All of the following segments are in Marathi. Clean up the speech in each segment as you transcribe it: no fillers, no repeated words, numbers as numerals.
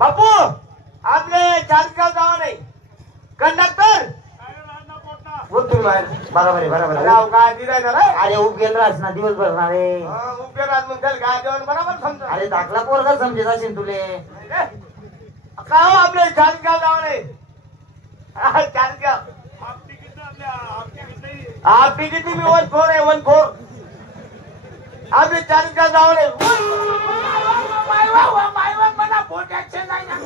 बापू आपले चालगाव जावा नाही कंडक्टर बरोबर आहे बरोबर आहे. राव काय दिलाय ना रे अरे उपकेंद्र असं ना दिवसभर ना रे. उपयोग आज मग चल काय जेवण बरोबर समजा. अरे दाखला पोरगा समजेल असेल तुले. काय हो आपले चालगाव जावा नाही चालगाव आप किती मी 1-4 आहे 1-4 आपले चालगाव जावा नाही मला बोट ऍक्शन नाही ना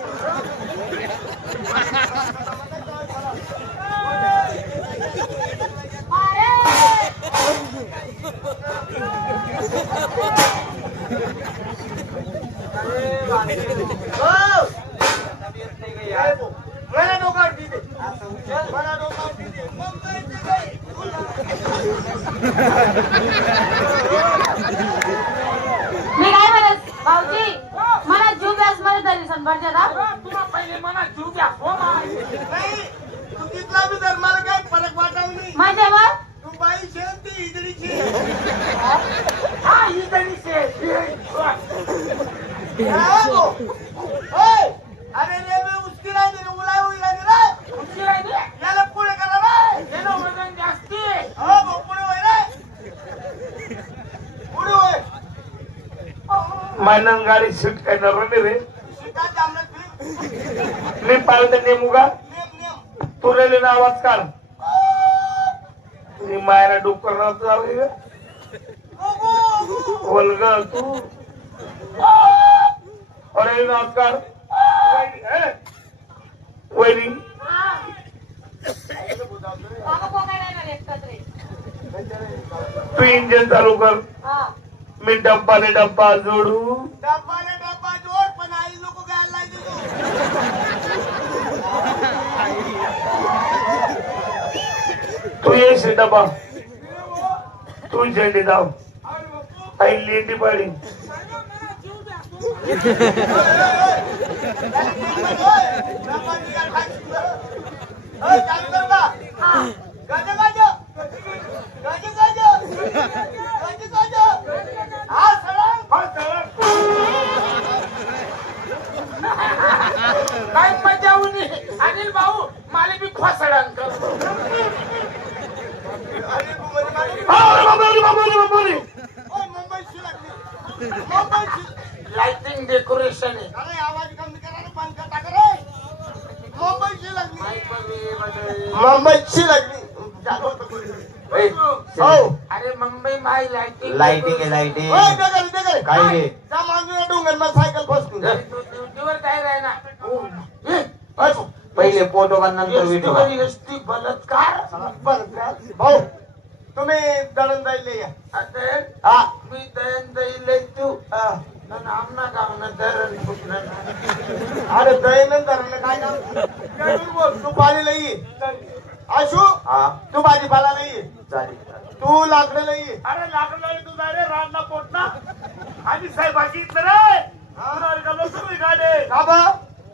मला डोकावर तिथे मला डोकावर तिथे मी काय म्हणत भाऊजी मला जीव गॅस मध्ये तरी संपर्क तुला पहिले मला जीव द्या नाही तू तिथला बी तर मला काही फरक वाटाव नाही म्हणजे मग तू बाई शेण ती इडलीची हा इडलीची अरे रेल्वे उसकी नाही दिली उलाई उलाई रे उसकी नाही दिली याला पुढे करा रे याला वजन जास्ती हो पुढे होय रे पुढे होय मानन गाडी सीट काय नरवली रे सीटा जामलं मी पाळते नेमुगा नेम तू रेल्वे आवाज काढ मी मायला डोकर चालू बोल ग तू अरे आवाज काढ वैरी तू इंजिन चालू कर मी डब्बाने डब्बा जोडू डब्बाने डब्बा जोड पण आई लोक काय लायचे तू येशील डबा तू झेंडी धाव आई लेंडी पाडी काय मजा होती अनिल भाऊ मला बी फसडांक लाइटिंग डेकोरेशन आहे अरे आवाज कमी करा ना बंद करता करे मुंबईची लागली मुंबईची लागली अरे मुंबई माय लाइटिंग लाइटिंग आहे लाइटिंग. काय रे जा मांजूला डोंगर मला सायकल फसकून ड्युटीवर काय राहिना पहिले फोटो नंतर व्हिडिओ. एसटी बलात्कार भाऊ तुम्ही दळण जाईल या हा मी दळण जाईल तू आमना गावना दरण अरे दळण दरण काय काम बोल तू पाणी लई आशू हा तू भाजीपाला लई चालेल. तू लाकडं लई अरे लागलं तू जा रे राणा पोटना आधी साहेबाची रे गाडे बाबा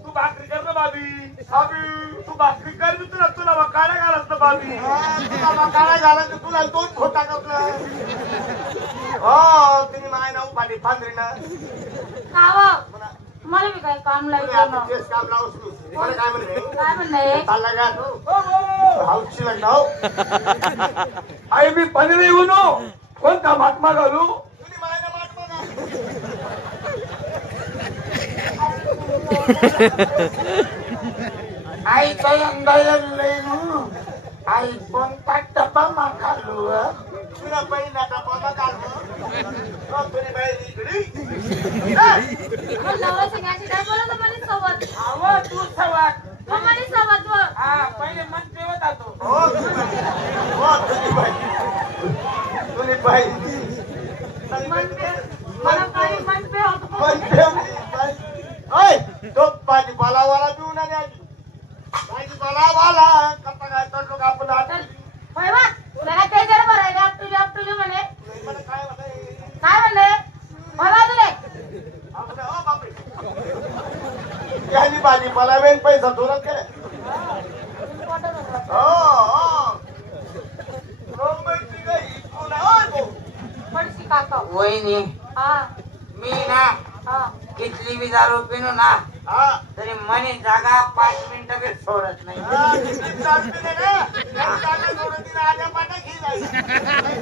तू भाकरी कर ना बाबी तू भाकरी कर मी तुला तुला काळ्या घालत ना बाबी तुला काळा झाला तर तुला तोच खोटा कसला हो तुम्ही माय नाव पाठी फांदरीना तुम्हाला मी काय काम लागलं तेच काम लावूस मी मला काय म्हणते काय म्हणणे चालला का तू हाऊसची लागणार आई मी पनीर येऊ नो कोणता महात्मा घालू तुम्ही मायना माठ बघा आई दयन आई कोणता डब्बा मागालू तुला पहिला डब्बा मागालू तुझी बाई इकडे नवरा सिंगाची काय बोलत मला सोबत आवा तू सवात मला सोबत हा पहिले मंत्री होता तो हो तुझी बाई मला काही म्हणते तो भाजीपालावाला पिऊन आले आधी भाजीपालावाला कसा काय तर लोक आपण होय बा तुला काय त्याच्यावर बरं आहे आपटुली म्हणे काय म्हणे काय म्हणले बघा तुले यांनी भाजीपाला वेळ पैसा चोरत केला पडशी काका वहिनी हा मी ना हा कितली बी दारू पिणू ना हा तरी मनी जागा 5 मिनिटं बी सोडत नाही.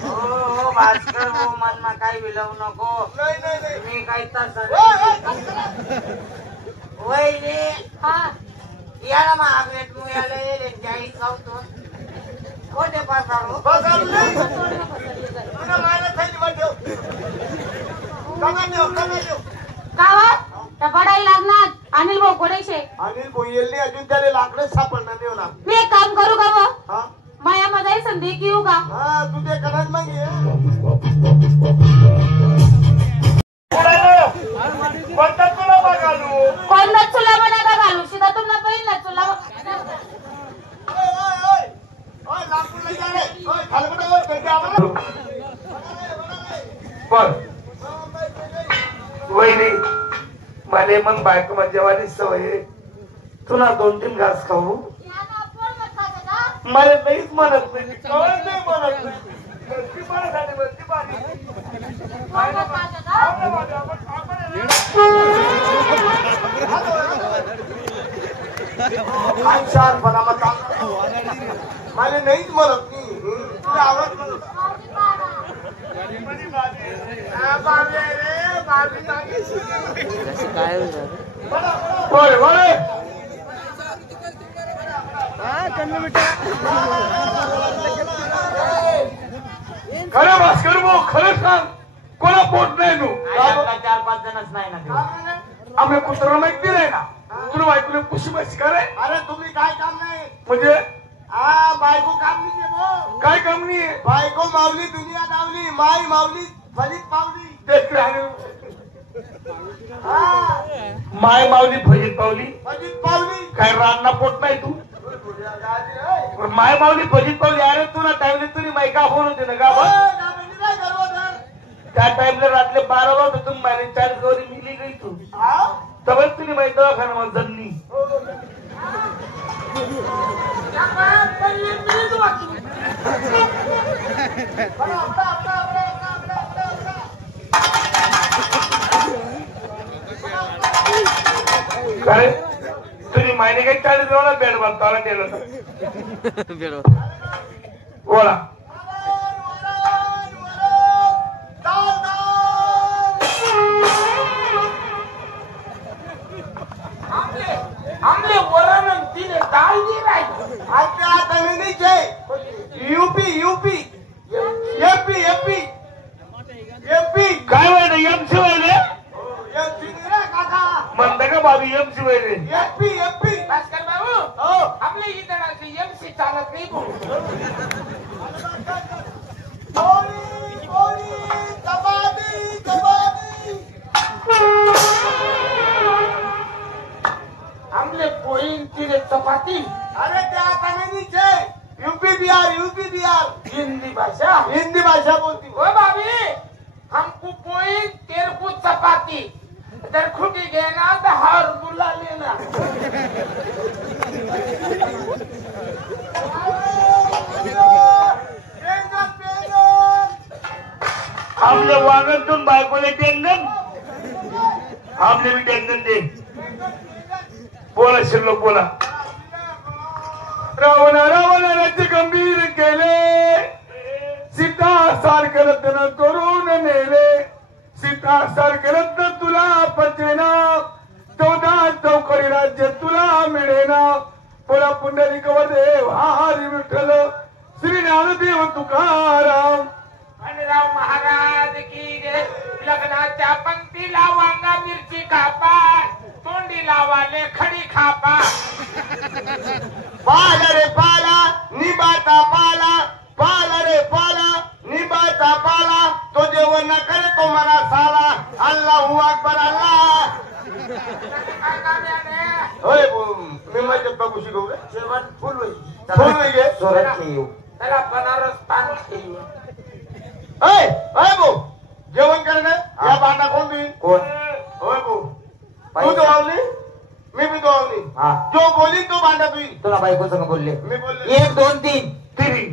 हो भास्कर हो मनमा काही विलवू नको. मी काही तास वैरी हा याला मग आगलेट मग याला येले 40 गावतून कोठे पासाडू गावात त्या बडाई लागणार अनिल भाऊ कोडेशे. अनिल भोयेलने अजून त्याला लाकडच सापडणार नाही होणार. मी एक काम करू का मग हा मायामध्ये संधी घेऊ का? हा तू ते करत मग ये. कोणता तुला बघालू कोणता चुला बना का घालू सीधा तुमना पहिला चुला बर वहिनी मला मग बायको माझ्यावानी सवय आहे. तुला 2-3 घास खाऊ मला नाहीच म्हणत नाही. कवळ नाही म्हणत नाही. ती माझ्यासाठी म्हणते माझी. काय शहाणपणा मग मला नाहीच म्हणत मी तुला आवडत म्हणत. बोल बोल खरं भास्कर भाऊ खरं सांग कोणा पोट नाही तू 4-5 जणच नाही ना देऊ. आम्ही कुत्रा माहिती नाही ना तुला बायकोला पुशी मशी करे अरे तुम्ही काय काम नाही. म्हणजे हा बायको काम नाही भाऊ. काय काम नाही बायको मावली दुनिया दावली माई मावली फलित मावली. हा माय मावली फजित पावली फलित पावली. काय रान्ना पोट नाही तू माय मावली फजित पावली. अरे तुला टाइमला तुझी मायका फोन होते ना का त्या टाइमला रात्री 12 वाजता तुम्ही मायने 40 गौरी मिली गई तू तबच तुझी माहिती दवाखाना मला जन्नी काय तुझी मायने काही 40 वेळा बेड बांधतो केलं बोला आमले वरण तिने डाळ दी नाही. आता आता नाही जय UP UP AP AP AP काय वाईट एमसी वाहिले एपी रे काका म्हणता का बाबी एमसी वाहिले एपी एपी भास्कर बाबू हो आपल्या इथं एमसी चालत नाही भाऊ. पोळी पोळी चपाती चपाती आमले पोळी तिने चपाती अरे त्या आता नाही जय यूपी बिहार हिंदी भाषा. हिंदी भाषा बोलती ओ भाभी हमको पोळी तेरे को चपाती इधर खुटी देना तो हार बुला लेना. आपल्या वागतून बायकोले टेंगन आपले बी टेंगन दे. बोला शिल्लक बोला. रावण राज्य गंभीर केले सीता सारखे रत्न करून नेले. सीता सारखे रत्न तुला पचेना 14 चौकडी राज्य तुला मिळेना. बोला पुंडलिक देव हरी विठ्ठल श्री ज्ञानदेव तुकाराम. राव महाराज की रे लग्नाच्या पंक्तीला वांगा मिरची कापा तोंडी लावाले खडी खापा. पाला रे पाला निबाता पाला पाला रे पाला निबाता पाला तो जेवण न करे तो मना साला. अल्लाहू अकबर अल्लाह. होय मी माझ्या बघू शिकवू रे जेवण फुल होईल फुल होईल घे. जोरात खेळू. त्याला बनारस पान खेळू. होय होय भाऊ जेवण करणं या भांडा कोण देईल. कोण होय भाऊ तू दोवली मी बी दोवली हा जो बोली तो भांडा तुई. तुला बायको संग बोलले मी बोलले 1 2 3 तिरी